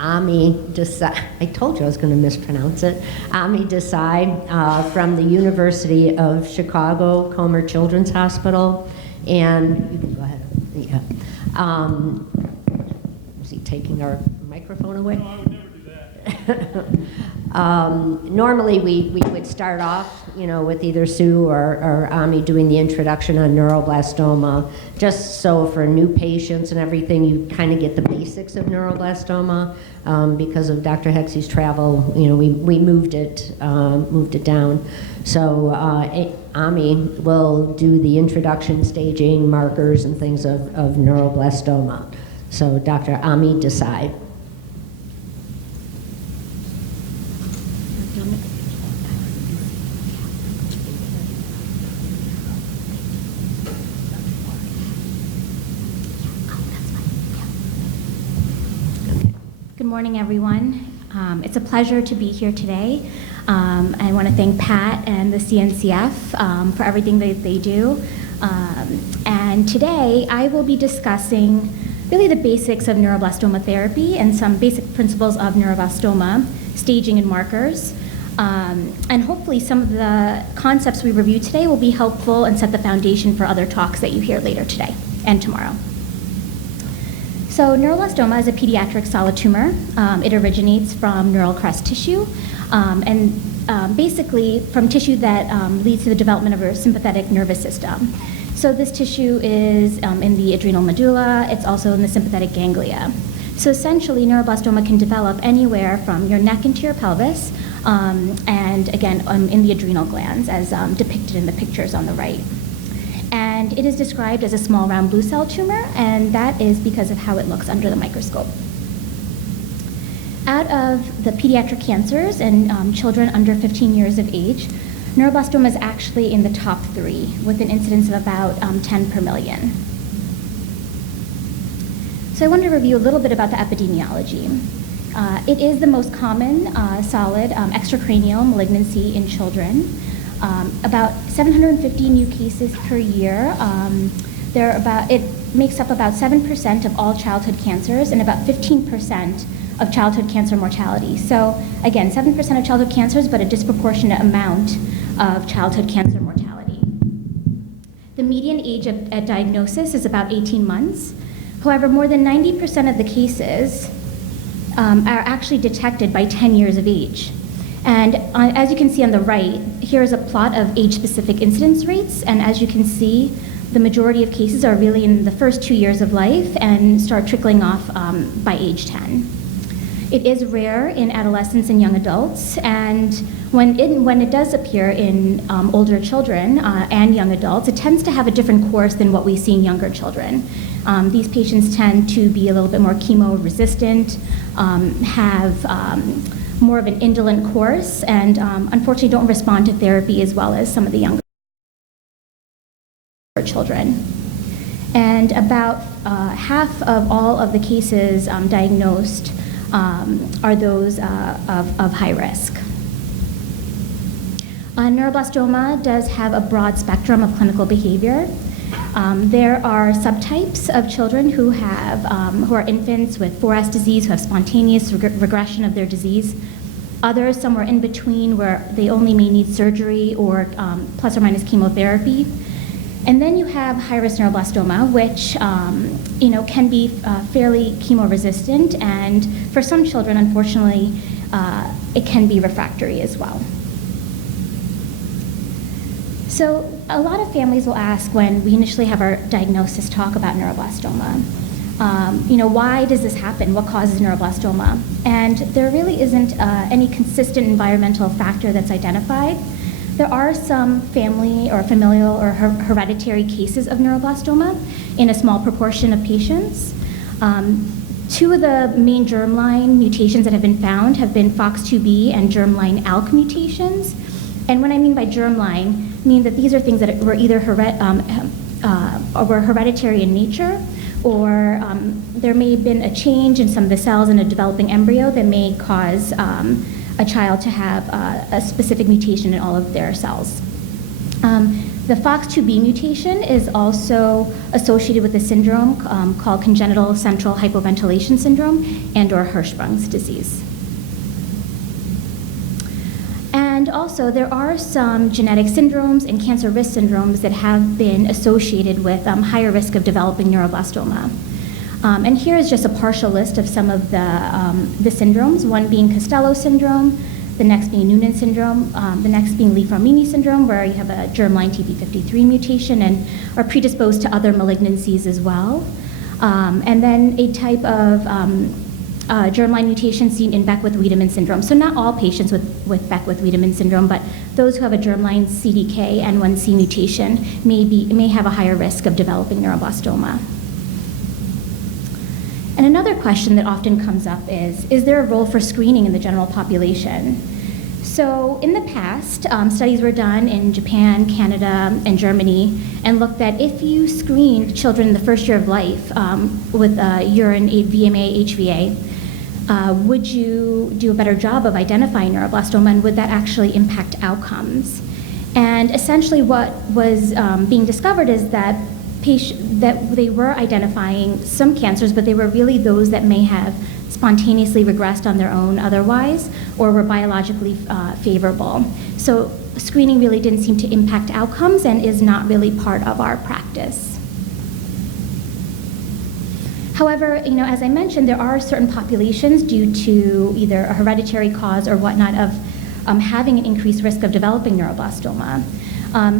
Ami Desai, I told you I was going to mispronounce it, Ami Desai from the University of Chicago Comer Children's Hospital. And you can go ahead. Yeah. Is he taking our microphone away? No, I would never do that. Normally we would start off, with either Sue or Ami doing the introduction on neuroblastoma, just so for new patients and everything, you kind of get the basics of neuroblastoma. Because of Dr. Hexey's travel, we moved it down. So Ami will do the introduction, staging, markers, and things of neuroblastoma. So Dr. Ami Desai. Good morning, everyone. It's a pleasure to be here today. I want to thank Pat and the CNCF for everything that they do. And today, I will be discussing really the basics of neuroblastoma therapy and some basic principles of neuroblastoma, staging and markers. And hopefully some of the concepts we review today will be helpful and set the foundation for other talks that you hear later today and tomorrow. So neuroblastoma is a pediatric solid tumor. It originates from neural crest tissue, and basically from tissue that leads to the development of our sympathetic nervous system. So this tissue is in the adrenal medulla. It's also in the sympathetic ganglia. So essentially, neuroblastoma can develop anywhere from your neck into your pelvis, and again, in the adrenal glands, as depicted in the pictures on the right. And it is described as a small round blue cell tumor, and that is because of how it looks under the microscope. Out of the pediatric cancers in children under 15 years of age, neuroblastoma is actually in the top 3, with an incidence of about 10 per million. So I wanted to review a little bit about the epidemiology. It is the most common solid extracranial malignancy in children. About 750 new cases per year. It makes up about 7% of all childhood cancers and about 15% of childhood cancer mortality. So again, 7% of childhood cancers, but a disproportionate amount of childhood cancer mortality. The median age at diagnosis is about 18 months. However, more than 90% of the cases are actually detected by 10 years of age. And as you can see on the right, here's a plot of age-specific incidence rates. And as you can see, the majority of cases are really in the first 2 years of life and start trickling off by age 10. It is rare in adolescents and young adults. And when it does appear in older children and young adults, it tends to have a different course than what we see in younger children. These patients tend to be a little bit more chemo-resistant, have more of an indolent course, and unfortunately don't respond to therapy as well as some of the younger children. And about half of all of the cases diagnosed are those of high risk. Neuroblastoma does have a broad spectrum of clinical behavior. There are subtypes of children who are infants with 4S disease, who have spontaneous regression of their disease. Others, somewhere in between, where they only may need surgery or plus or minus chemotherapy. And then you have high-risk neuroblastoma, which can be fairly chemo-resistant, and for some children, unfortunately, it can be refractory as well. So a lot of families will ask when we initially have our diagnosis talk about neuroblastoma, why does this happen? What causes neuroblastoma? And there really isn't any consistent environmental factor that's identified. There are some family or familial or hereditary cases of neuroblastoma in a small proportion of patients. Two of the main germline mutations that have been found have been FOX2B and germline ALK mutations. And what I mean by germline, I mean that these are things that were either were hereditary in nature, or there may have been a change in some of the cells in a developing embryo that may cause a child to have a specific mutation in all of their cells. The FOX2B mutation is also associated with a syndrome called congenital central hypoventilation syndrome and/or Hirschsprung's disease. And also, there are some genetic syndromes and cancer risk syndromes that have been associated with higher risk of developing neuroblastoma. And here is just a partial list of some of the syndromes, one being Costello syndrome, the next being Noonan syndrome, the next being Li-Fraumeni syndrome, where you have a germline TP53 mutation and are predisposed to other malignancies as well. And then a type of germline mutation seen in Beckwith-Wiedemann syndrome. So not all patients with Beckwith-Wiedemann syndrome, but those who have a germline CDK N1C mutation may have a higher risk of developing neuroblastoma. And another question that often comes up is there a role for screening in the general population? So in the past, studies were done in Japan, Canada, and Germany, and looked at if you screened children in the first year of life with urine VMA, HVA, would you do a better job of identifying neuroblastoma, and would that actually impact outcomes? And essentially what was being discovered is that they were identifying some cancers, but they were really those that may have spontaneously regressed on their own otherwise, or were biologically favorable. So screening really didn't seem to impact outcomes and is not really part of our practice. However, as I mentioned, there are certain populations due to either a hereditary cause or whatnot of having an increased risk of developing neuroblastoma.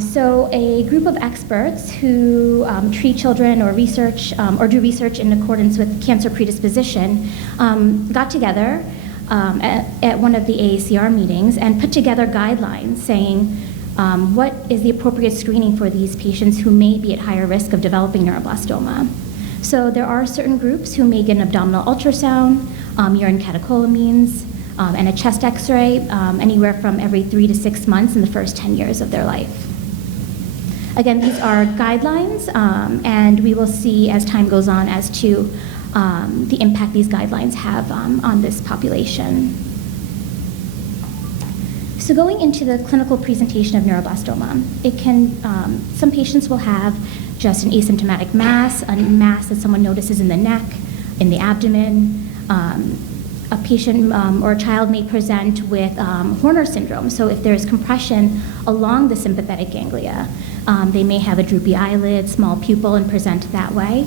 So a group of experts who treat children or research or do research in accordance with cancer predisposition got together at one of the AACR meetings and put together guidelines saying what is the appropriate screening for these patients who may be at higher risk of developing neuroblastoma. So there are certain groups who may get an abdominal ultrasound, urine catecholamines, and a chest x-ray anywhere from every 3 to 6 months in the first 10 years of their life. Again, these are guidelines, and we will see as time goes on as to the impact these guidelines have on this population. So going into the clinical presentation of neuroblastoma, some patients will have just an asymptomatic mass, a mass that someone notices in the neck, in the abdomen. A patient or a child may present with Horner syndrome. So if there's compression along the sympathetic ganglia, they may have a droopy eyelid, small pupil, and present that way.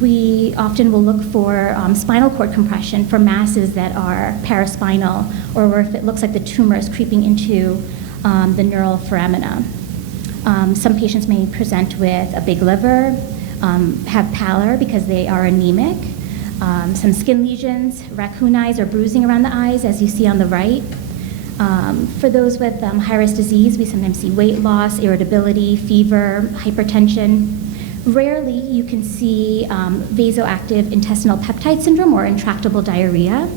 We often will look for spinal cord compression for masses that are paraspinal, or if it looks like the tumor is creeping into the neural foramina. Some patients may present with a big liver, have pallor because they are anemic, some skin lesions, raccoon eyes or bruising around the eyes, as you see on the right. For those with high-risk disease, we sometimes see weight loss, irritability, fever, hypertension. Rarely you can see vasoactive intestinal peptide syndrome or intractable diarrhea.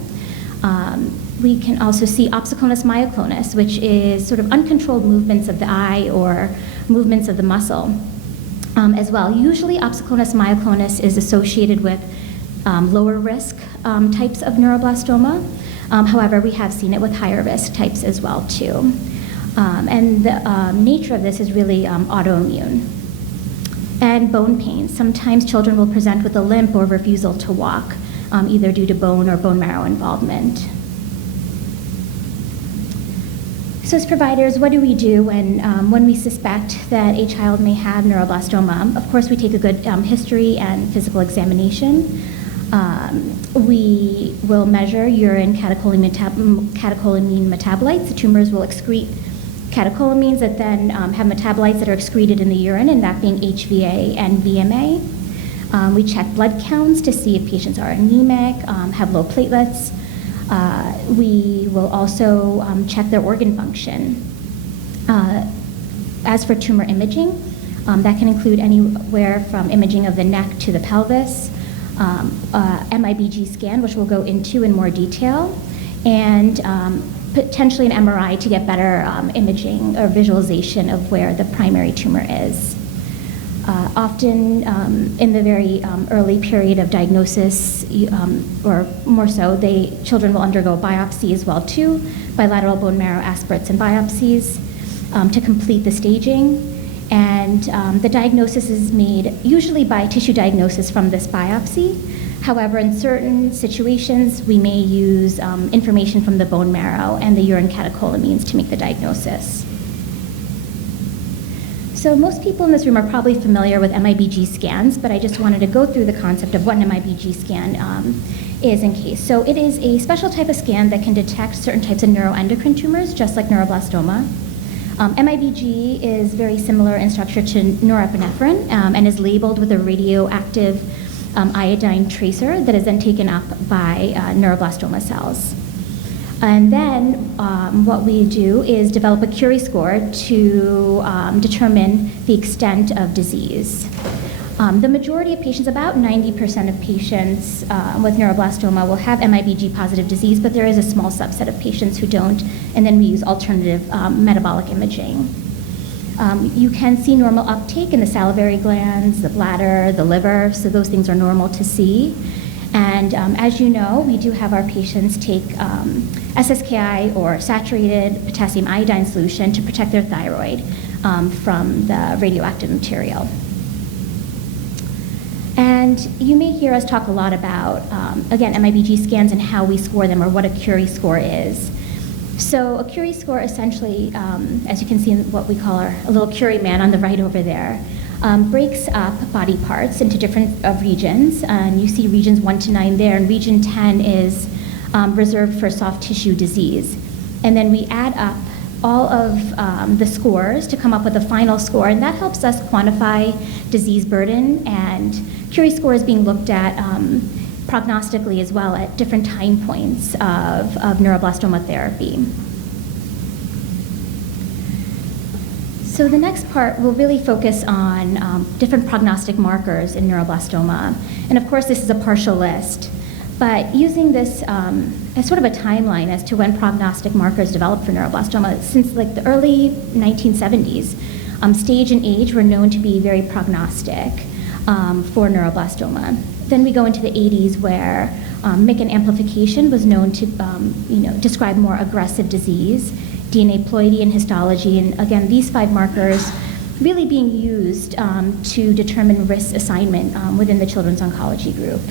We can also see opsoclonus myoclonus, which is sort of uncontrolled movements of the eye or movements of the muscle as well. Usually opsoclonus myoclonus is associated with lower risk types of neuroblastoma. However, we have seen it with higher risk types as well too. And the nature of this is really autoimmune. And bone pain. Sometimes children will present with a limp or refusal to walk, either due to bone or bone marrow involvement. So as providers, what do we do when we suspect that a child may have neuroblastoma? Of course, we take a good history and physical examination. We will measure urine catecholamine metabolites. The tumors will excrete catecholamines that then have metabolites that are excreted in the urine, and that being HVA and VMA. We check blood counts to see if patients are anemic, have low platelets. We will also check their organ function. As for tumor imaging, that can include anywhere from imaging of the neck to the pelvis, MIBG scan, which we'll go into in more detail, and potentially an MRI to get better imaging or visualization of where the primary tumor is. Often in the very early period of diagnosis, or more so, children will undergo biopsy as well too, bilateral bone marrow aspirates and biopsies to complete the staging. And the diagnosis is made usually by tissue diagnosis from this biopsy. However, in certain situations, we may use information from the bone marrow and the urine catecholamines to make the diagnosis. So most people in this room are probably familiar with MIBG scans, but I just wanted to go through the concept of what an MIBG scan is in case. So it is a special type of scan that can detect certain types of neuroendocrine tumors, just like neuroblastoma. MIBG is very similar in structure to norepinephrine and is labeled with a radioactive iodine tracer that is then taken up by neuroblastoma cells. And then what we do is develop a Curie score to determine the extent of disease. The majority of patients, about 90% of patients with neuroblastoma will have MIBG positive disease, but there is a small subset of patients who don't, and then we use alternative metabolic imaging. You can see normal uptake in the salivary glands, the bladder, the liver, so those things are normal to see. And as you know, we do have our patients take SSKI or saturated potassium iodine solution to protect their thyroid from the radioactive material. And you may hear us talk a lot about, again, MIBG scans and how we score them or what a Curie score is. So a Curie score essentially, as you can see in what we call a little Curie man on the right over there, breaks up body parts into different regions. And you see regions 1 to 9 there, and region 10 is reserved for soft tissue disease. And then we add up all of the scores to come up with a final score, and that helps us quantify disease burden. And Curie score is being looked at prognostically as well at different time points of neuroblastoma therapy. So the next part will really focus on different prognostic markers in neuroblastoma. And of course, this is a partial list. But using this as sort of a timeline as to when prognostic markers developed for neuroblastoma, since like the early 1970s, stage and age were known to be very prognostic for neuroblastoma. Then we go into the 80s where MYC amplification was known to describe more aggressive disease, DNA ploidy and histology, and again, these 5 markers really being used to determine risk assignment within the children's oncology group.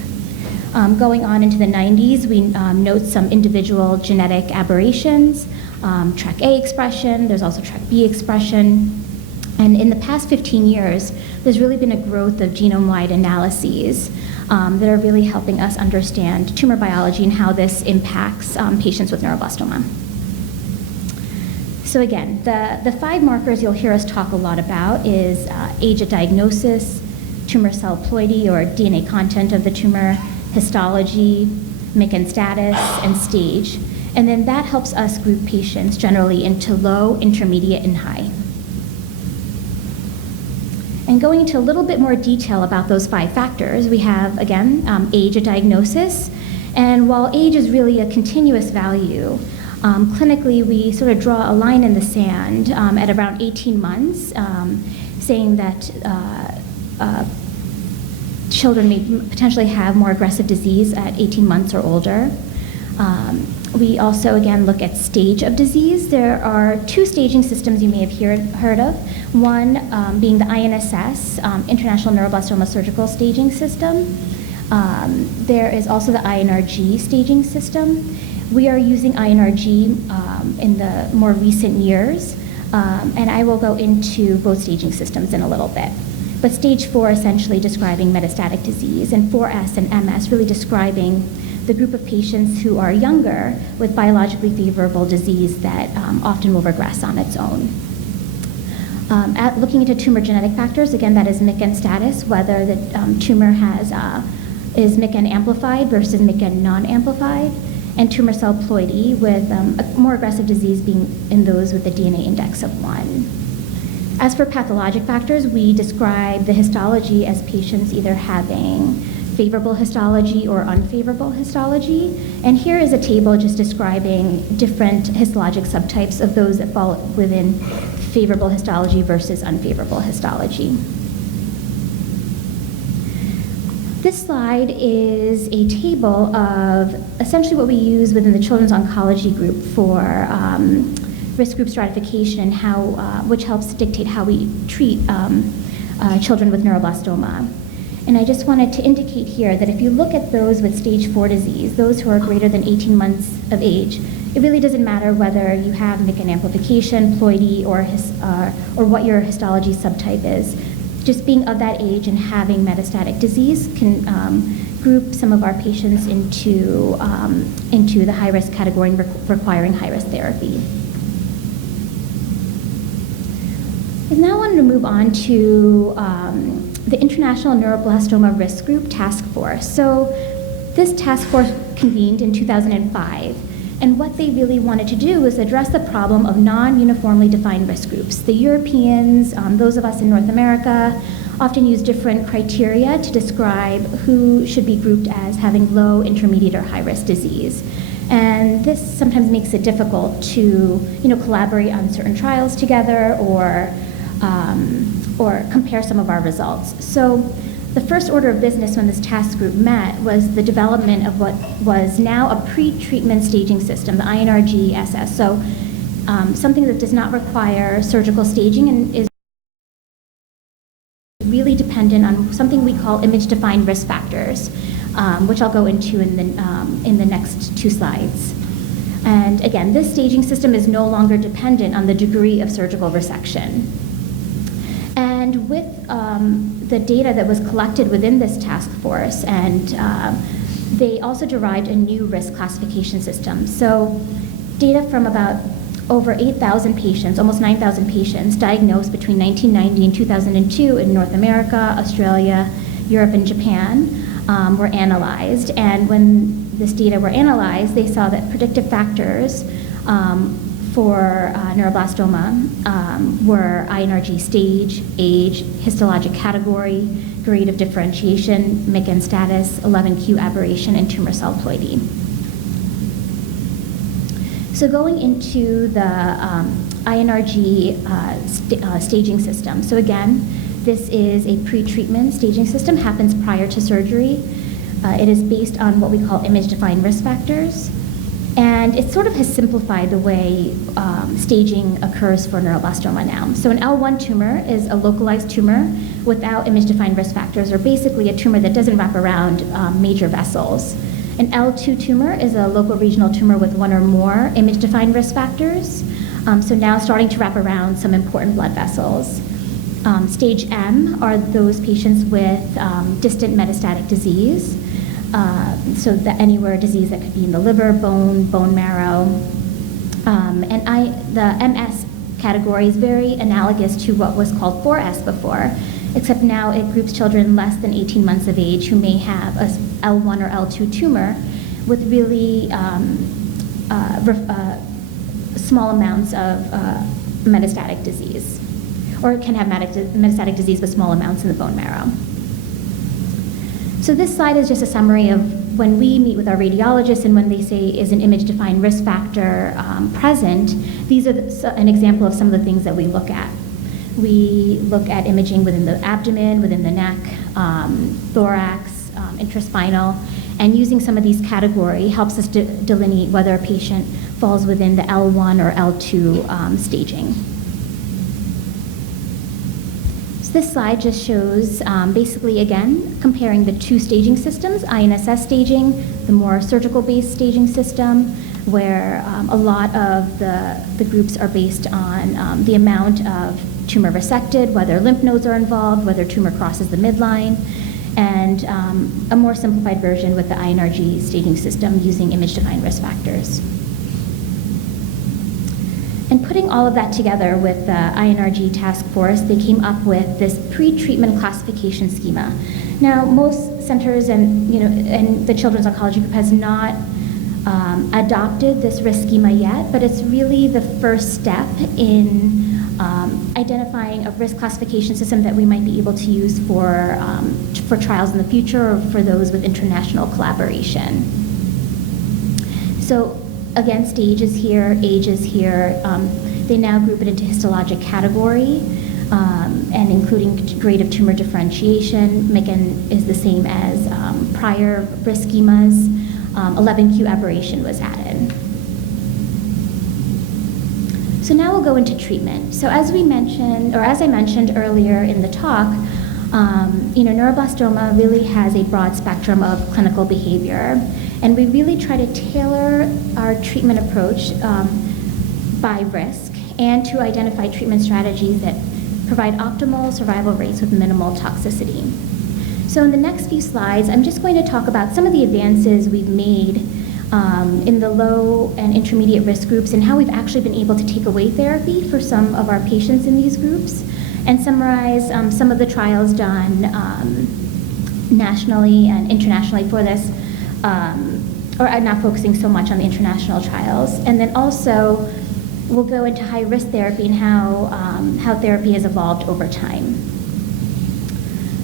Going on into the 90s, we note some individual genetic aberrations, TRK expression, there's also TRK expression. And in the past 15 years, there's really been a growth of genome-wide analyses that are really helping us understand tumor biology and how this impacts patients with neuroblastoma. So again, the 5 markers you'll hear us talk a lot about is age at diagnosis, tumor cell ploidy or DNA content of the tumor, histology, MYC status, and stage. And then that helps us group patients generally into low, intermediate, and high. And going into a little bit more detail about those 5 factors, we have, again, age at diagnosis. And while age is really a continuous value, clinically we sort of draw a line in the sand at around 18 months, saying that children may potentially have more aggressive disease at 18 months or older. We also, again, look at stage of disease. There are 2 staging systems you may have heard of. One being the INSS, International Neuroblastoma Surgical Staging System. There is also the INRG staging system. We are using INRG in the more recent years, and I will go into both staging systems in a little bit. But stage 4 essentially describing metastatic disease, and 4S and MS really describing the group of patients who are younger with biologically favorable disease that often will regress on its own. Looking into tumor genetic factors, again, that is MYC status, whether the tumor is MYC amplified versus MYC non-amplified, and tumor cell ploidy with a more aggressive disease being in those with the DNA index of 1. As for pathologic factors, we describe the histology as patients either having favorable histology or unfavorable histology. And here is a table just describing different histologic subtypes of those that fall within favorable histology versus unfavorable histology. This slide is a table of essentially what we use within the children's oncology group for risk group stratification and which helps dictate how we treat children with neuroblastoma. And I just wanted to indicate here that if you look at those with stage 4 disease, those who are greater than 18 months of age, it really doesn't matter whether you have MICN amplification, ploidy, or what your histology subtype is. Just being of that age and having metastatic disease can group some of our patients into the high-risk category requiring high-risk therapy. I now wanted to move on to the International Neuroblastoma Risk Group Task Force. So this task force convened in 2005, and what they really wanted to do was address the problem of non-uniformly defined risk groups. The Europeans, those of us in North America, often use different criteria to describe who should be grouped as having low, intermediate, or high-risk disease. And this sometimes makes it difficult to collaborate on certain trials together or compare some of our results. So the first order of business when this task group met was the development of what was now a pre-treatment staging system, the INRG-SS. So something that does not require surgical staging and is really dependent on something we call image-defined risk factors, which I'll go into in the next 2 slides. And again, this staging system is no longer dependent on the degree of surgical resection. And with the data that was collected within this task force, and they also derived a new risk classification system. So data from about over 8,000 patients, almost 9,000 patients, diagnosed between 1990 and 2002 in North America, Australia, Europe, and Japan were analyzed. And when this data were analyzed, they saw that predictive factors for neuroblastoma were INRG stage, age, histologic category, grade of differentiation, MICN status, 11q aberration, and tumor cell ploidy. So going into the INRG staging system. So again, this is a pre-treatment staging system, happens prior to surgery. It is based on what we call image-defined risk factors. And it sort of has simplified the way staging occurs for neuroblastoma now. So an L1 tumor is a localized tumor without image-defined risk factors, or basically a tumor that doesn't wrap around major vessels. An L2 tumor is a local regional tumor with 1 or more image-defined risk factors. So now starting to wrap around some important blood vessels. Stage M are those patients with distant metastatic disease. So anywhere disease that could be in the liver, bone marrow. The MS category is very analogous to what was called 4S before, except now it groups children less than 18 months of age who may have a L1 or L2 tumor with really small amounts of metastatic disease, or it can have metastatic disease with small amounts in the bone marrow. So this slide is just a summary of when we meet with our radiologists and when they say is an image-defined risk factor present, these are an example of some of the things that we look at. We look at imaging within the abdomen, within the neck, thorax, intraspinal, and using some of these categories helps us delineate whether a patient falls within the L1 or L2 staging. So this slide just shows basically, again, comparing the 2 staging systems, INSS staging, the more surgical-based staging system, where a lot of the groups are based on the amount of tumor resected, whether lymph nodes are involved, whether tumor crosses the midline, and a more simplified version with the INRG staging system using image-defined risk factors. And putting all of that together with the INRG task force, they came up with this pre-treatment classification schema. Now, most centers and the Children's Oncology Group has not adopted this risk schema yet, but it's really the first step in identifying a risk classification system that we might be able to use for trials in the future or for those with international collaboration. So again, stage is here, age is here. They now group it into histologic category and including grade of tumor differentiation. MICN is the same as prior risk schemas. 11q aberration was added. So now we'll go into treatment. So as I mentioned earlier in the talk, neuroblastoma really has a broad spectrum of clinical behavior, and we really try to tailor our treatment approach by risk and to identify treatment strategies that provide optimal survival rates with minimal toxicity. So in the next few slides, I'm just going to talk about some of the advances we've made in the low and intermediate risk groups and how we've actually been able to take away therapy for some of our patients in these groups, and summarize some of the trials done nationally and internationally for this, or I'm not focusing so much on the international trials. And then also, we'll go into high-risk therapy and how therapy has evolved over time.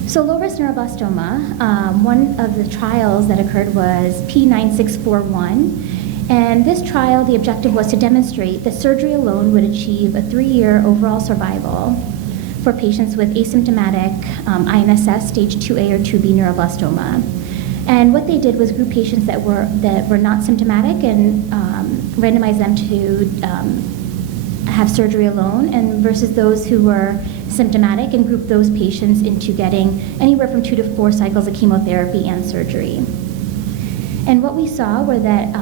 So low-risk neuroblastoma, one of the trials that occurred was P9641. And this trial, the objective was to demonstrate that surgery alone would achieve a 3-year overall survival for patients with asymptomatic INSS stage 2A or 2B neuroblastoma. And what they did was group patients that were not symptomatic and randomize them to have surgery alone, and versus those who were symptomatic, and group those patients into getting anywhere from 2 to 4 cycles of chemotherapy and surgery. And what we saw were that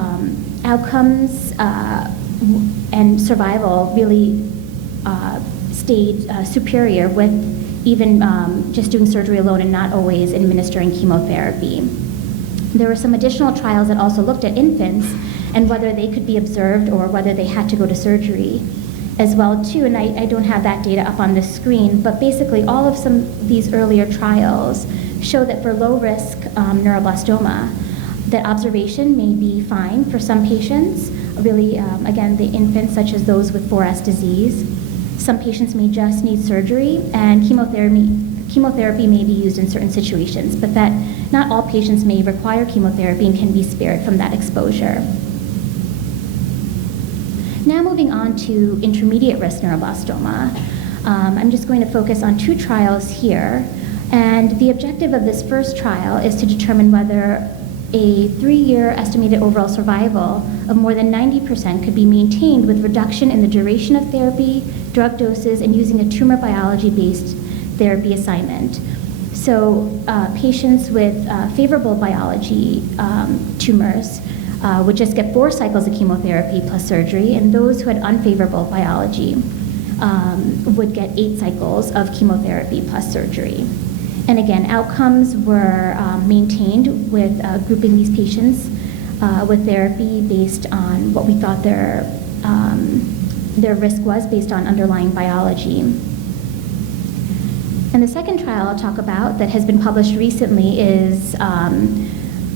outcomes and survival really stayed superior with even just doing surgery alone and not always administering chemotherapy. There were some additional trials that also looked at infants and whether they could be observed or whether they had to go to surgery as well too, and I don't have that data up on the screen, but basically all of these earlier trials show that for low-risk neuroblastoma, that observation may be fine for some patients, really, again, the infants such as those with 4S disease. Some patients may just need surgery, and chemotherapy may be used in certain situations, but that not all patients may require chemotherapy and can be spared from that exposure. Now moving on to intermediate risk neuroblastoma. I'm just going to focus on 2 trials here, and the objective of this first trial is to determine whether a 3-year estimated overall survival of more than 90% could be maintained with reduction in the duration of therapy, drug doses, and using a tumor biology-based therapy assignment. So patients with favorable biology tumors would just get 4 cycles of chemotherapy plus surgery, and those who had unfavorable biology would get 8 cycles of chemotherapy plus surgery. And again, outcomes were maintained with grouping these patients with therapy based on what we thought their risk was based on underlying biology. And the second trial I'll talk about that has been published recently is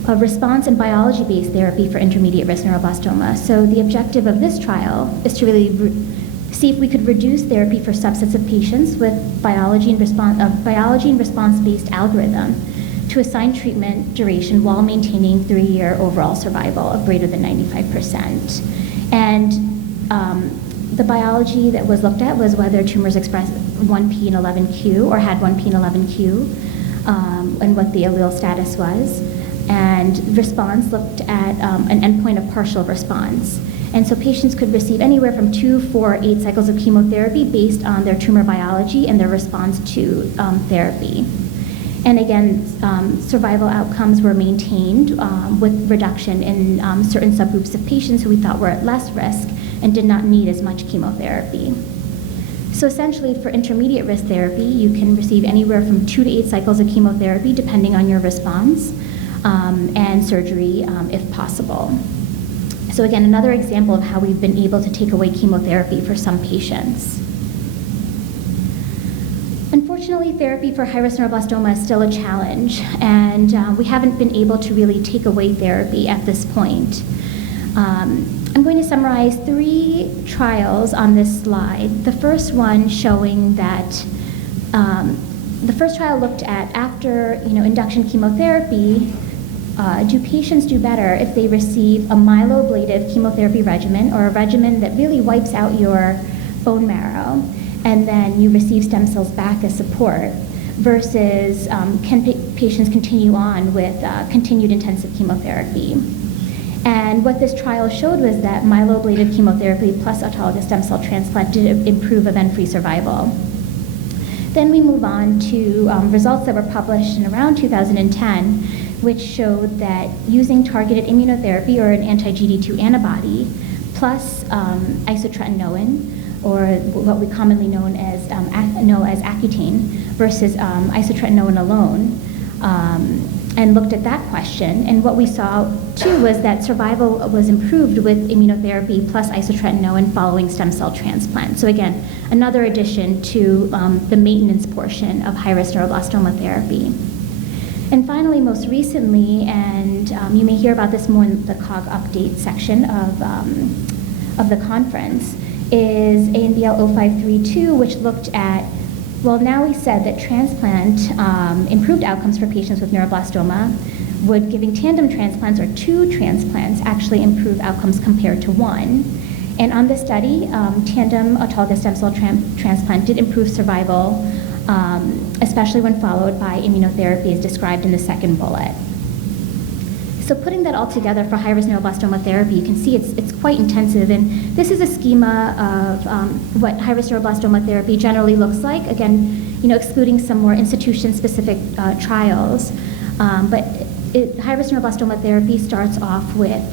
a response and biology-based therapy for intermediate risk neuroblastoma. So the objective of this trial is to really see if we could reduce therapy for subsets of patients with biology and response-based algorithm to assign treatment duration while maintaining 3-year overall survival of greater than 95%. And the biology that was looked at was whether tumors expressed 1p and 11q or had 1p and 11q, and what the allele status was. And response looked at an endpoint of partial response. And so patients could receive anywhere from 2, 4, 8 cycles of chemotherapy based on their tumor biology and their response to therapy. And again, survival outcomes were maintained with reduction in certain subgroups of patients who we thought were at less risk and did not need as much chemotherapy. So essentially, for intermediate risk therapy, you can receive anywhere from 2 to 8 cycles of chemotherapy depending on your response, and surgery if possible. So again, another example of how we've been able to take away chemotherapy for some patients. Unfortunately, therapy for high-risk neuroblastoma is still a challenge, and we haven't been able to really take away therapy at this point. I'm going to summarize 3 trials on this slide. The first one showing that the first trial looked at after induction chemotherapy, do patients do better if they receive a myeloablative chemotherapy regimen, or a regimen that really wipes out your bone marrow, and then you receive stem cells back as support, versus can patients continue on with continued intensive chemotherapy? And what this trial showed was that myeloablative chemotherapy plus autologous stem cell transplant did improve event-free survival. Then we move on to results that were published in around 2010, which showed that using targeted immunotherapy or an anti-GD2 antibody plus isotretinoin, or what we commonly know as Accutane, versus isotretinoin alone, and looked at that question. And what we saw too was that survival was improved with immunotherapy plus isotretinoin following stem cell transplant. So again, another addition to the maintenance portion of high-risk neuroblastoma therapy. And finally, most recently, and you may hear about this more in the COG update section of the conference, is ANBL 0532, which looked at, well, now we said that transplant improved outcomes for patients with neuroblastoma. Would giving tandem transplants or 2 transplants actually improve outcomes compared to 1? And on this study, tandem autologous stem cell transplant did improve survival, especially when followed by immunotherapy as described in the second bullet. So putting that all together for high-risk neuroblastoma therapy, you can see it's quite intensive, and this is a schema of what high-risk neuroblastoma therapy generally looks like. Again, excluding some more institution-specific trials, but high-risk neuroblastoma therapy starts off with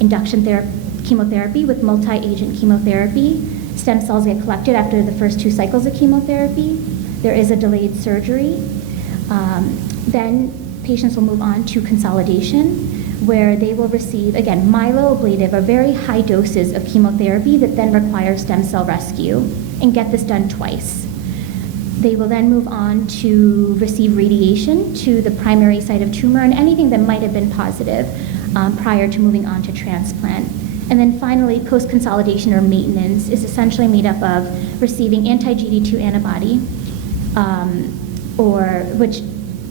induction chemotherapy with multi-agent chemotherapy. Stem cells get collected after the first 2 cycles of chemotherapy. There is a delayed surgery. Then patients will move on to consolidation, where they will receive, again, myeloablative or very high doses of chemotherapy that then require stem cell rescue, and get this done twice. They will then move on to receive radiation to the primary site of tumor and anything that might have been positive prior to moving on to transplant. And then finally, post-consolidation or maintenance is essentially made up of receiving anti-GD2 antibody, which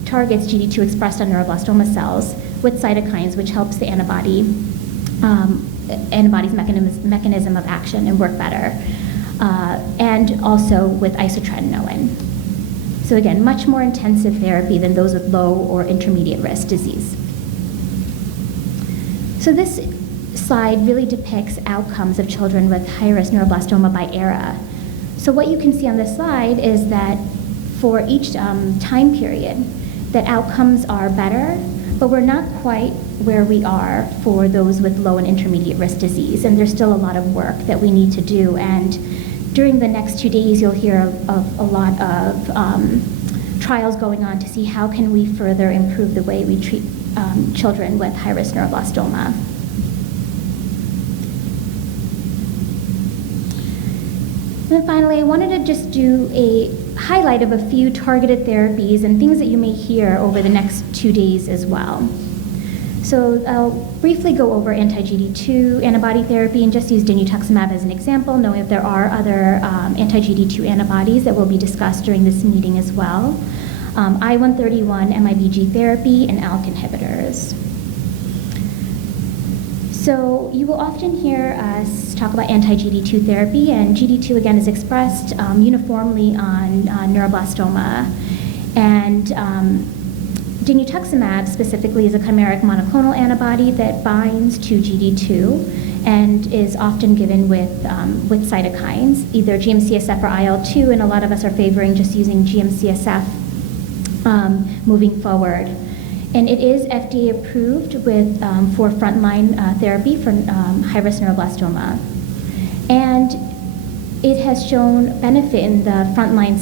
targets GD2 expressed on neuroblastoma cells with cytokines, which helps the antibody's mechanism of action and work better, and also with isotretinoin. So again, much more intensive therapy than those with low or intermediate risk disease. So this slide really depicts outcomes of children with high-risk neuroblastoma by era. So what you can see on this slide is that for each time period, that outcomes are better, but we're not quite where we are for those with low and intermediate risk disease, and there's still a lot of work that we need to do. And during the next 2 days, you'll hear of a lot of trials going on to see how can we further improve the way we treat children with high-risk neuroblastoma. And then finally, I wanted to just do a highlight of a few targeted therapies and things that you may hear over the next 2 days as well. So I'll briefly go over anti-GD2 antibody therapy and just use dinutuximab as an example, knowing that there are other anti-GD2 antibodies that will be discussed during this meeting as well. I-131 MIBG therapy and ALK inhibitors. So you will often hear us talk about anti-GD2 therapy, and GD2 again is expressed uniformly on neuroblastoma. And dinutuximab specifically is a chimeric monoclonal antibody that binds to GD2 and is often given with cytokines, either GM-CSF or IL-2, and a lot of us are favoring just using GM-CSF moving forward. And it is FDA approved for frontline therapy for high-risk neuroblastoma. And it has shown benefit in the frontline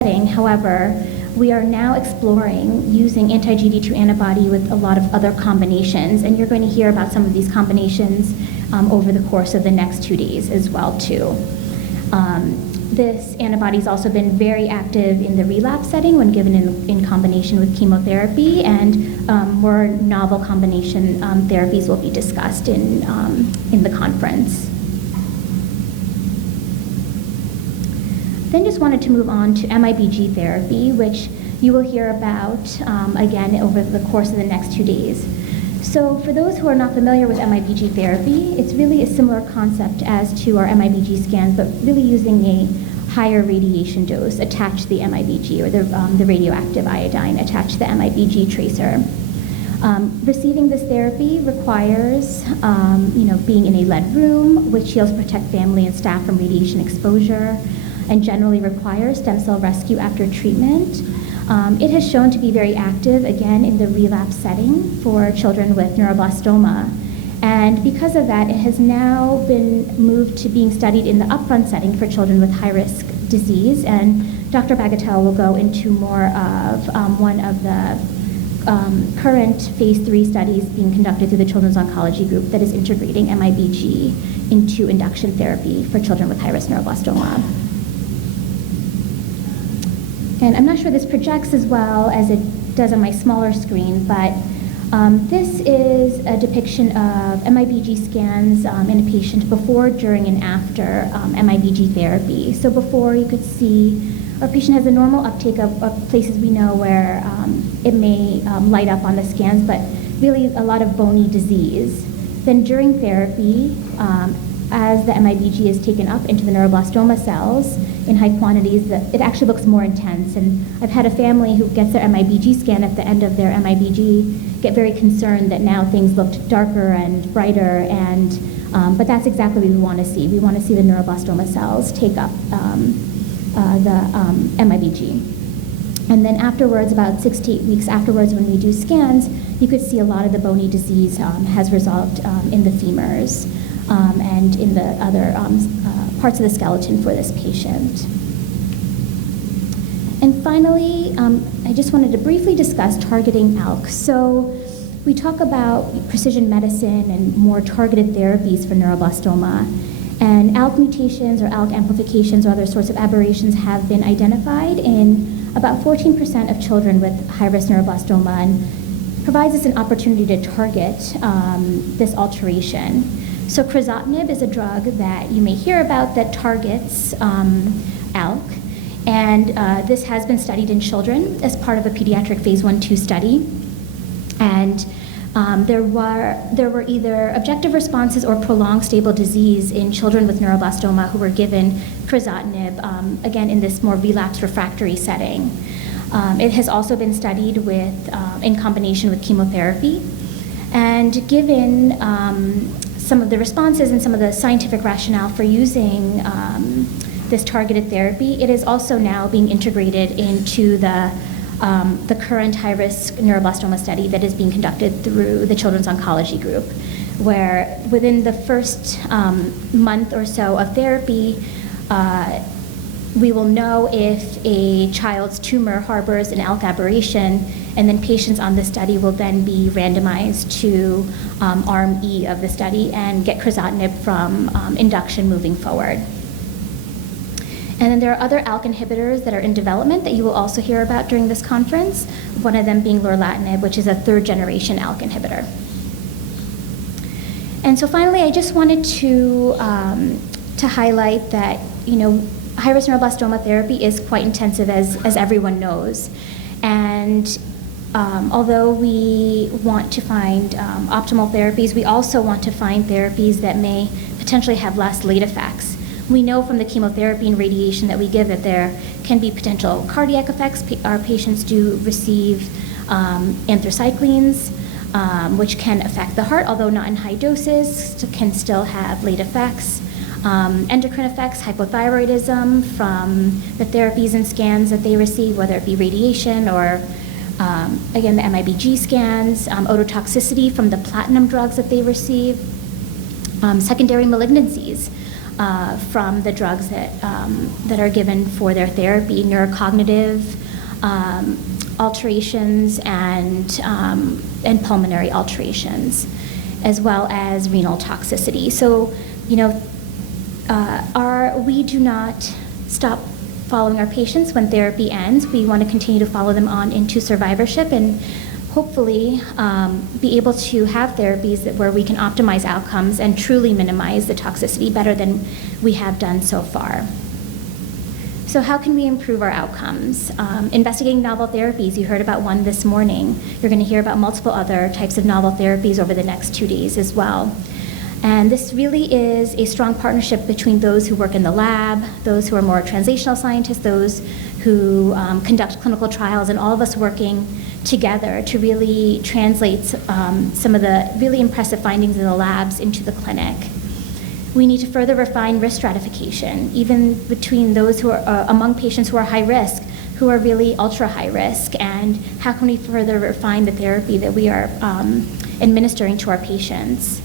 setting. However, we are now exploring using anti-GD2 antibody with a lot of other combinations, and you're going to hear about some of these combinations over the course of the next 2 days as well, too. This antibody has also been very active in the relapse setting when given in combination with chemotherapy, and more novel combination therapies will be discussed in the conference. Then just wanted to move on to MIBG therapy, which you will hear about again over the course of the next 2 days. So for those who are not familiar with MIBG therapy, it's really a similar concept as to our MIBG scans, but really using a higher radiation dose attached to the MIBG, or the radioactive iodine attached to the MIBG tracer. Receiving this therapy requires, being in a lead room with shields to protect family and staff from radiation exposure, and generally requires stem cell rescue after treatment. It has shown to be very active, again, in the relapse setting for children with neuroblastoma. And because of that, it has now been moved to being studied in the upfront setting for children with high-risk disease. And Dr. Bagatelle will go into more of one of the current phase 3 studies being conducted through the Children's Oncology Group that is integrating MIBG into induction therapy for children with high-risk neuroblastoma. And I'm not sure this projects as well as it does on my smaller screen, but this is a depiction of MIBG scans in a patient before, during, and after MIBG therapy. So before, you could see our patient has a normal uptake of places we know where it may light up on the scans, but really a lot of bony disease. Then during therapy, as the MIBG is taken up into the neuroblastoma cells in high quantities, it actually looks more intense. And I've had a family who gets their MIBG scan at the end of their MIBG get very concerned that now things looked darker and brighter, and but that's exactly what we want to see. We want to see the neuroblastoma cells take up the MIBG. And then afterwards, about 6 to 8 weeks afterwards, when we do scans, you could see a lot of the bony disease has resolved in the femurs and in the other parts of the skeleton for this patient. And finally, I just wanted to briefly discuss targeting ALK. So we talk about precision medicine and more targeted therapies for neuroblastoma. And ALK mutations or ALK amplifications or other sorts of aberrations have been identified in about 14% of children with high-risk neuroblastoma, and provides us an opportunity to target this alteration. So crizotinib is a drug that you may hear about that targets ALK, and this has been studied in children as part of a pediatric phase 1/2 study. And there were either objective responses or prolonged stable disease in children with neuroblastoma who were given crizotinib, again in this more relapse refractory setting. It has also been studied in combination with chemotherapy. And given some of the responses and some of the scientific rationale for using this targeted therapy, it is also now being integrated into the current high-risk neuroblastoma study that is being conducted through the Children's Oncology Group, where within the first month or so of therapy, we will know if a child's tumor harbors an ALK aberration, and then patients on the study will then be randomized to Arm E of the study and get crizotinib from induction moving forward. And then there are other ALK inhibitors that are in development that you will also hear about during this conference, one of them being lorlatinib, which is a third-generation ALK inhibitor. And so finally, I just wanted to highlight that, high-risk neuroblastoma therapy is quite intensive, as everyone knows. And although we want to find optimal therapies, we also want to find therapies that may potentially have less late effects. We know from the chemotherapy and radiation that we give that there can be potential cardiac effects. Our patients do receive anthracyclines, which can affect the heart, although not in high doses, can still have late effects. Endocrine effects, hypothyroidism from the therapies and scans that they receive, whether it be radiation or, again, the MIBG scans, ototoxicity from the platinum drugs that they receive, secondary malignancies from the drugs that are given for their therapy, neurocognitive alterations and pulmonary alterations, as well as renal toxicity. So, we do not stop following our patients when therapy ends. We want to continue to follow them on into survivorship and hopefully be able to have therapies where we can optimize outcomes and truly minimize the toxicity better than we have done so far. So how can we improve our outcomes? Investigating novel therapies. You heard about one this morning. You're going to hear about multiple other types of novel therapies over the next 2 days as well. And this really is a strong partnership between those who work in the lab, those who are more translational scientists, those who conduct clinical trials, and all of us working together to really translate some of the really impressive findings in the labs into the clinic. We need to further refine risk stratification, even between those who are among patients who are high risk, who are really ultra high risk, and how can we further refine the therapy that we are administering to our patients.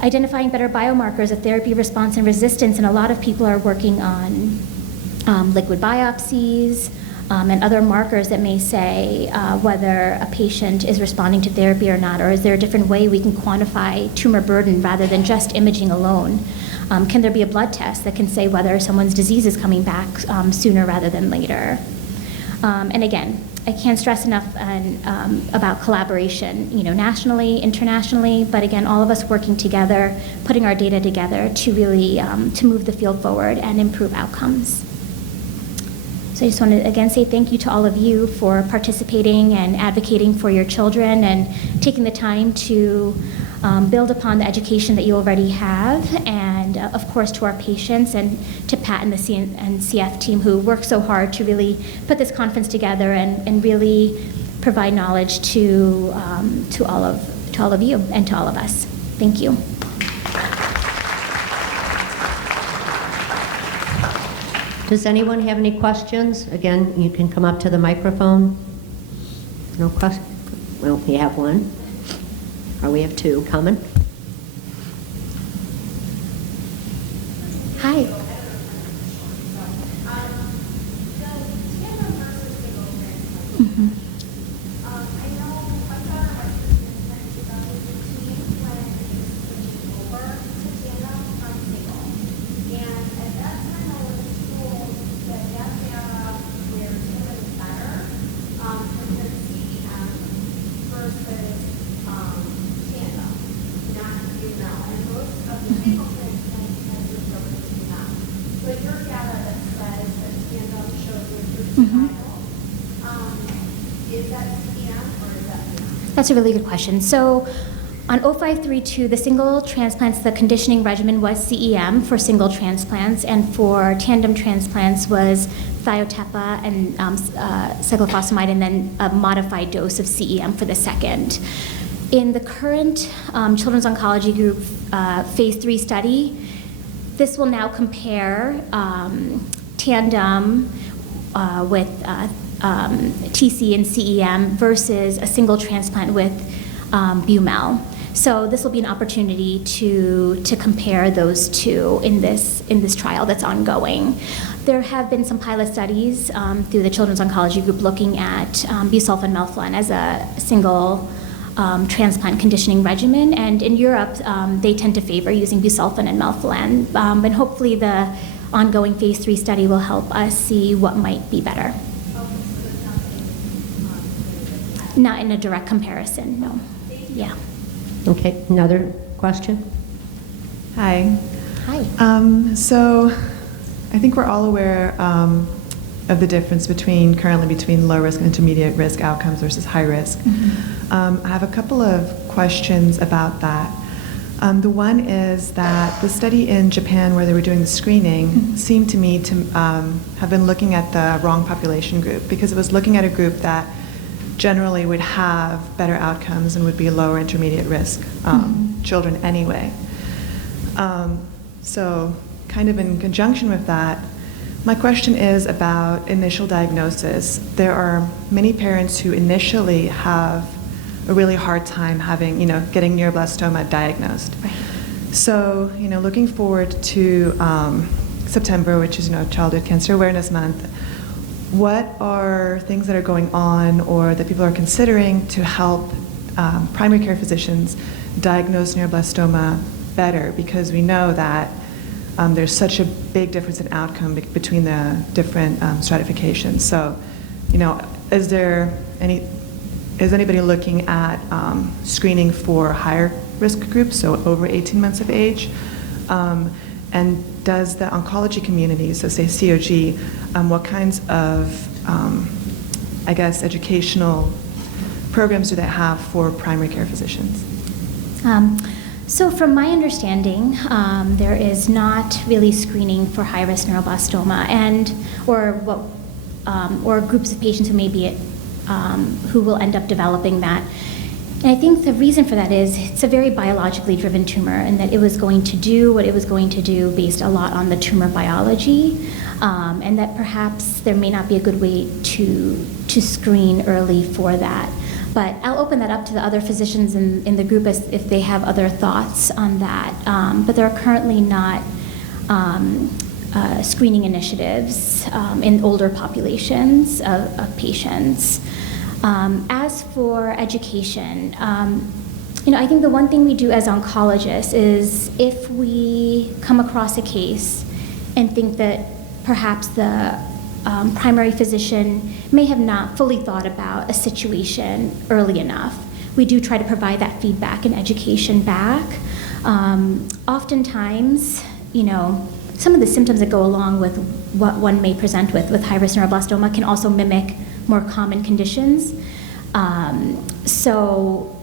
Identifying better biomarkers of therapy response and resistance, and a lot of people are working on liquid biopsies and other markers that may say whether a patient is responding to therapy or not, or is there a different way we can quantify tumor burden rather than just imaging alone? Can there be a blood test that can say whether someone's disease is coming back sooner rather than later? And again, I can't stress enough about collaboration, nationally, internationally, but again, all of us working together, putting our data together to really to move the field forward and improve outcomes. So I just want to again say thank you to all of you for participating and advocating for your children and taking the time to build upon the education that you already have, and of course to our patients and to Pat and the CNCF team who worked so hard to really put this conference together and really provide knowledge to all of you and to all of us. Thank you. Does anyone have any questions? Again, you can come up to the microphone. No question? Well, we have one. Or we have two coming. Hi. Mm-hmm. That's a really good question. So on 0532, the single transplants, the conditioning regimen was CEM for single transplants, and for tandem transplants was thiotepa and cyclophosphamide, and then a modified dose of CEM for the second. In the current Children's Oncology Group phase 3 study, this will now compare tandem with TC and CEM versus a single transplant with Bumel. So this will be an opportunity to compare those two in this trial that's ongoing. There have been some pilot studies through the Children's Oncology Group looking at busulfan melphalan as a single transplant conditioning regimen, and in Europe they tend to favor using busulfan and melphalan, and hopefully the ongoing phase 3 study will help us see what might be better. Not in a direct comparison, no. Yeah. Okay, another question? Hi. Hi. So I think we're all aware of the difference currently between low risk and intermediate risk outcomes versus high risk. Mm-hmm. I have a couple of questions about that. The one is that the study in Japan where they were doing the screening mm-hmm. seemed to me to have been looking at the wrong population group, because it was looking at a group that generally would have better outcomes and would be lower intermediate risk mm-hmm. children anyway. So kind of in conjunction with that, my question is about initial diagnosis. There are many parents who initially have a really hard time getting neuroblastoma diagnosed. Right. So, looking forward to September, which is, Childhood Cancer Awareness Month, what are things that are going on or that people are considering to help primary care physicians diagnose neuroblastoma better? Because we know that there's such a big difference in outcome between the different stratifications. So, is anybody looking at screening for higher risk groups, so over 18 months of age? And does the oncology community, so say COG, what kinds of, educational programs do they have for primary care physicians? So from my understanding, there is not really screening for high-risk neuroblastoma or groups of patients who may be who will end up developing that. And I think the reason for that is it's a very biologically driven tumor, and that it was going to do what it was going to do based a lot on the tumor biology, and that perhaps there may not be a good way to screen early for that. But I'll open that up to the other physicians in the group as if they have other thoughts on that. But there are currently not screening initiatives in older populations of patients. As for education, I think the one thing we do as oncologists is if we come across a case and think that perhaps the primary physician may have not fully thought about a situation early enough, we do try to provide that feedback and education back. Oftentimes, some of the symptoms that go along with what one may present with high-risk neuroblastoma can also mimic more common conditions. So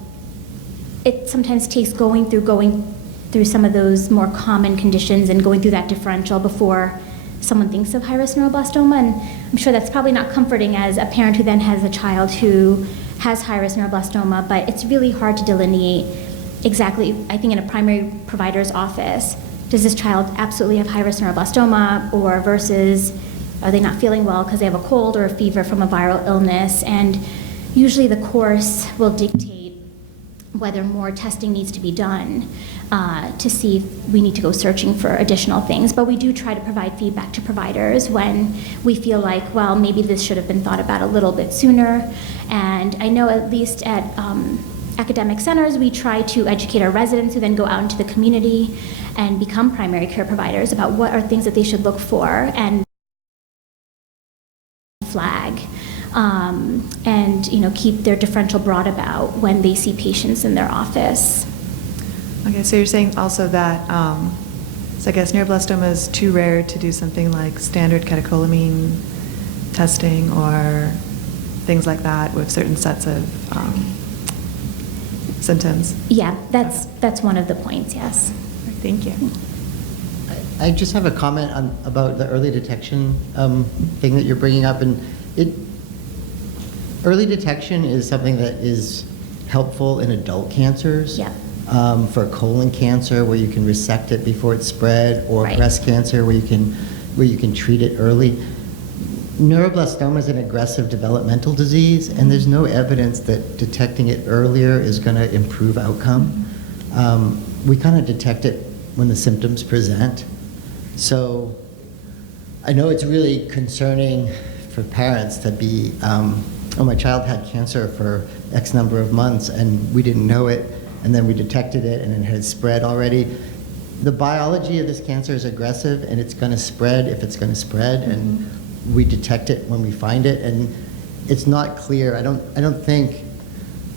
it sometimes takes going through some of those more common conditions and going through that differential before someone thinks of high-risk neuroblastoma. And I'm sure that's probably not comforting as a parent who then has a child who has high-risk neuroblastoma, but it's really hard to delineate exactly, I think, in a primary provider's office, does this child absolutely have high-risk neuroblastoma, or versus are they not feeling well because they have a cold or a fever from a viral illness? And usually the course will dictate whether more testing needs to be done to see if we need to go searching for additional things. But we do try to provide feedback to providers when we feel like, well, maybe this should have been thought about a little bit sooner. And I know at least at academic centers, we try to educate our residents who then go out into the community and become primary care providers about what are things that they should look for and flag, and keep their differential broad about when they see patients in their office. Okay, so you're saying also that so I guess neuroblastoma is too rare to do something like standard catecholamine testing or things like that with certain sets of symptoms. Yeah, that's one of the points. Yes. Thank you. I just have a comment about the early detection thing that you're bringing up, and early detection is something that is helpful in adult cancers. Yeah. For colon cancer, where you can resect it before it's spread, or Right. breast cancer, where you can treat it early. Neuroblastoma is an aggressive developmental disease, and there's no evidence that detecting it earlier is going to improve outcome. We kind of detect it when the symptoms present. So I know it's really concerning for parents to be, oh, my child had cancer for X number of months and we didn't know it, and then we detected it and it had spread already. The biology of this cancer is aggressive, and it's going to spread if it's going to spread, and we detect it when we find it, and it's not clear. I don't think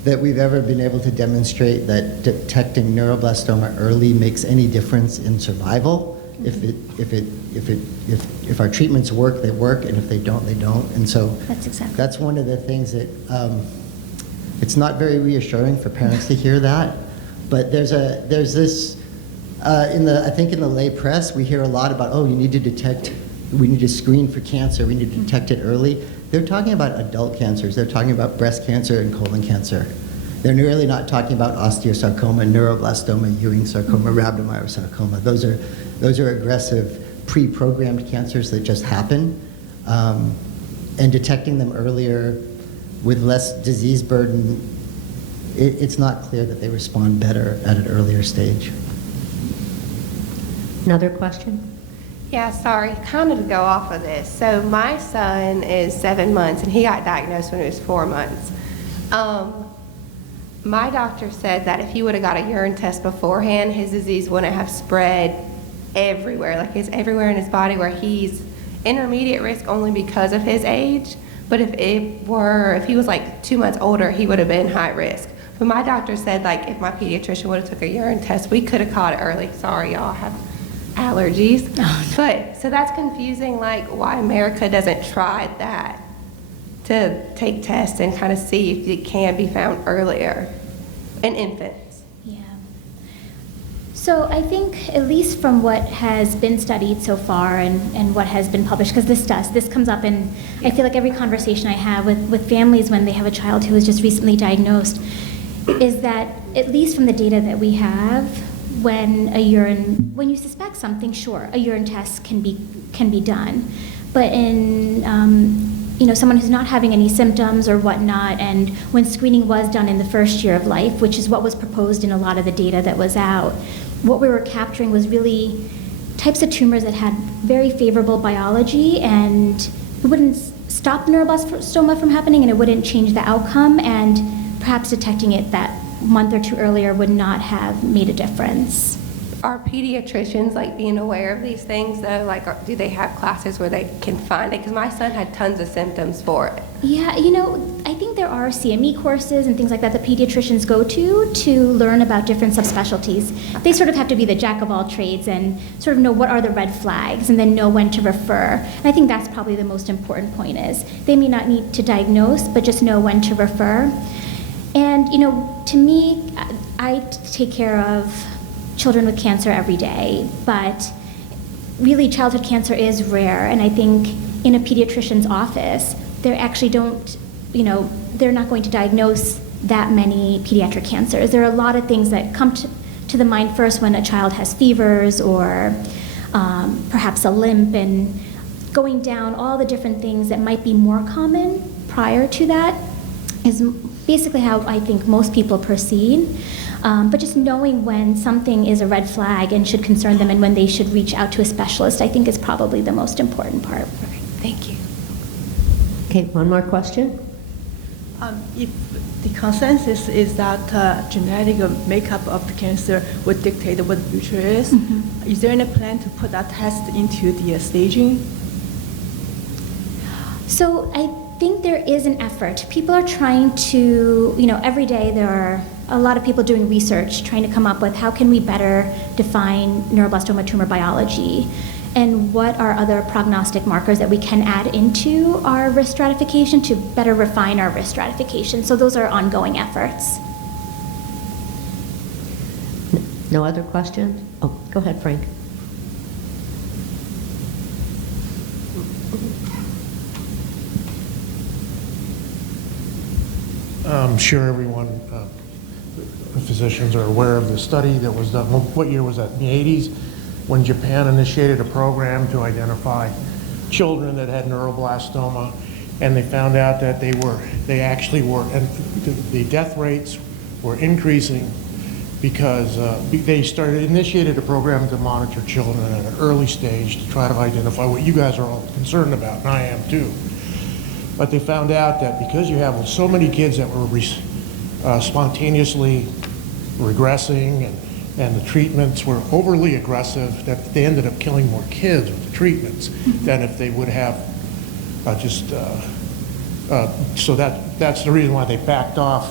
that we've ever been able to demonstrate that detecting neuroblastoma early makes any difference in survival. If our treatments work, they work, and if they don't, they don't. And so that's one of the things that it's not very reassuring for parents to hear that. But there's this I think in the lay press we hear a lot about, oh, we need to screen for cancer, we need to detect it early. They're talking about adult cancers. They're talking about breast cancer and colon cancer. They're really not talking about osteosarcoma, neuroblastoma, Ewing sarcoma, rhabdomyosarcoma. Those are aggressive, pre-programmed cancers that just happen. And detecting them earlier with less disease burden, it's not clear that they respond better at an earlier stage. Another question? Yeah, sorry, kind of to go off of this. So my son is 7 months, and he got diagnosed when he was 4 months. My doctor said that if he would have got a urine test beforehand, his disease wouldn't have spread everywhere. Like, it's everywhere in his body, where he's intermediate risk only because of his age. But if he was like 2 months older, he would have been high risk. But my doctor said, like, if my pediatrician would have took a urine test, we could have caught it early. Sorry, y'all, I have allergies. But so that's confusing, like, why America doesn't try that to take tests and kind of see if it can be found earlier in infants. Yeah. So I think, at least from what has been studied so far and what has been published, because this comes up in, I feel like every conversation I have with families when they have a child who was just recently diagnosed, is that at least from the data that we have, when you suspect something, sure, a urine test can be done. But in someone who's not having any symptoms or whatnot, and when screening was done in the first year of life, which is what was proposed in a lot of the data that was out, what we were capturing was really types of tumors that had very favorable biology, and it wouldn't stop the neuroblastoma from happening, and it wouldn't change the outcome, and perhaps detecting it that month or two earlier would not have made a difference. Are pediatricians being aware of these things though? Do they have classes where they can find it? Because my son had tons of symptoms for it. Yeah, I think there are CME courses and things like that pediatricians go to learn about different subspecialties. They sort of have to be the jack of all trades and sort of know what are the red flags and then know when to refer. And I think that's probably the most important point is they may not need to diagnose, but just know when to refer. And, to me, I take care of children with cancer every day, but really childhood cancer is rare, and I think in a pediatrician's office, they actually don't, they're not going to diagnose that many pediatric cancers. There are a lot of things that come to the mind first when a child has fevers or perhaps a limp, and going down all the different things that might be more common prior to that is basically how I think most people proceed. But just knowing when something is a red flag and should concern them and when they should reach out to a specialist, I think is probably the most important part. Okay, thank you. Okay, one more question. If the consensus is that genetic makeup of the cancer would dictate what the future is, is there any plan to put that test into the staging? So I think there is an effort. People are trying to, every day there are a lot of people doing research, trying to come up with how can we better define neuroblastoma tumor biology, and what are other prognostic markers that we can add into our risk stratification to better refine our risk stratification. So those are ongoing efforts. No other questions? Oh, go ahead, Frank. I'm sure everyone, the physicians are aware of the study that was done. What year was that? In the 80s, when Japan initiated a program to identify children that had neuroblastoma, and they found out that they actually were, and the death rates were increasing because they initiated a program to monitor children at an early stage to try to identify what you guys are all concerned about, and I am too. But they found out that because you have so many kids that were spontaneously regressing and the treatments were overly aggressive, that they ended up killing more kids with the treatments than if they would have so that's the reason why they backed off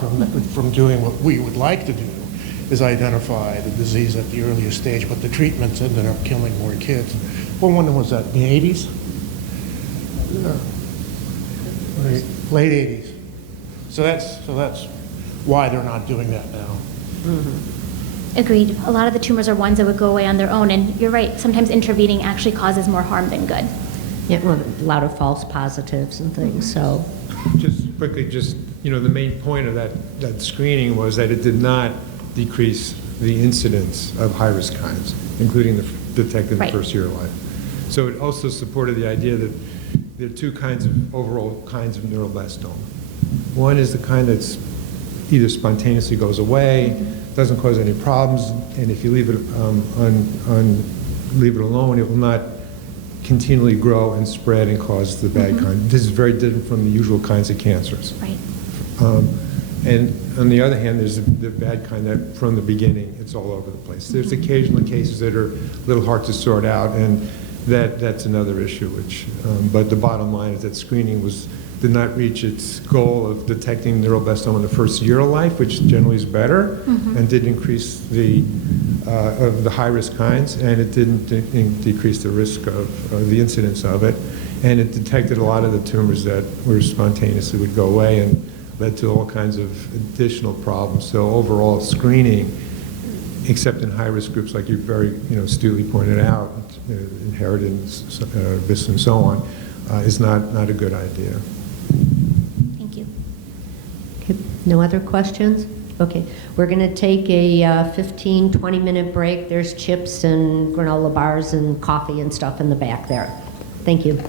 from doing what we would like to do, is identify the disease at the earliest stage, but the treatments ended up killing more kids. Well, when was that, in the 80s? Late 80s. So that's why they're not doing that now. Agreed. A lot of the tumors are ones that would go away on their own, and you're right, sometimes intervening actually causes more harm than good. Yeah, well, a lot of false positives and things, so. Just quickly, the main point of that screening was that it did not decrease the incidence of high-risk kinds, including the detected in the first year of life. So it also supported the idea that there are two overall kinds of neuroblastoma. One is the kind that's either spontaneously goes away, doesn't cause any problems, and if you leave it leave it alone, it will not continually grow and spread and cause the bad kind. This is very different from the usual kinds of cancers. Right. And on the other hand, there's the bad kind that from the beginning, it's all over the place. There's occasional cases that are a little hard to sort out, and that's another issue. But the bottom line is that screening did not reach its goal of detecting neuroblastoma in the first year of life, which generally is better, and did increase of the high-risk kinds, and it didn't decrease the risk of the incidence of it, and it detected a lot of the tumors that were spontaneously would go away and led to all kinds of additional problems. So overall, screening except in high-risk groups, like you very astutely pointed out, inheritance, this and so on, is not a good idea. Thank you. Okay, no other questions? Okay, we're going to take a 15, 20-minute break. There's chips and granola bars and coffee and stuff in the back there. Thank you.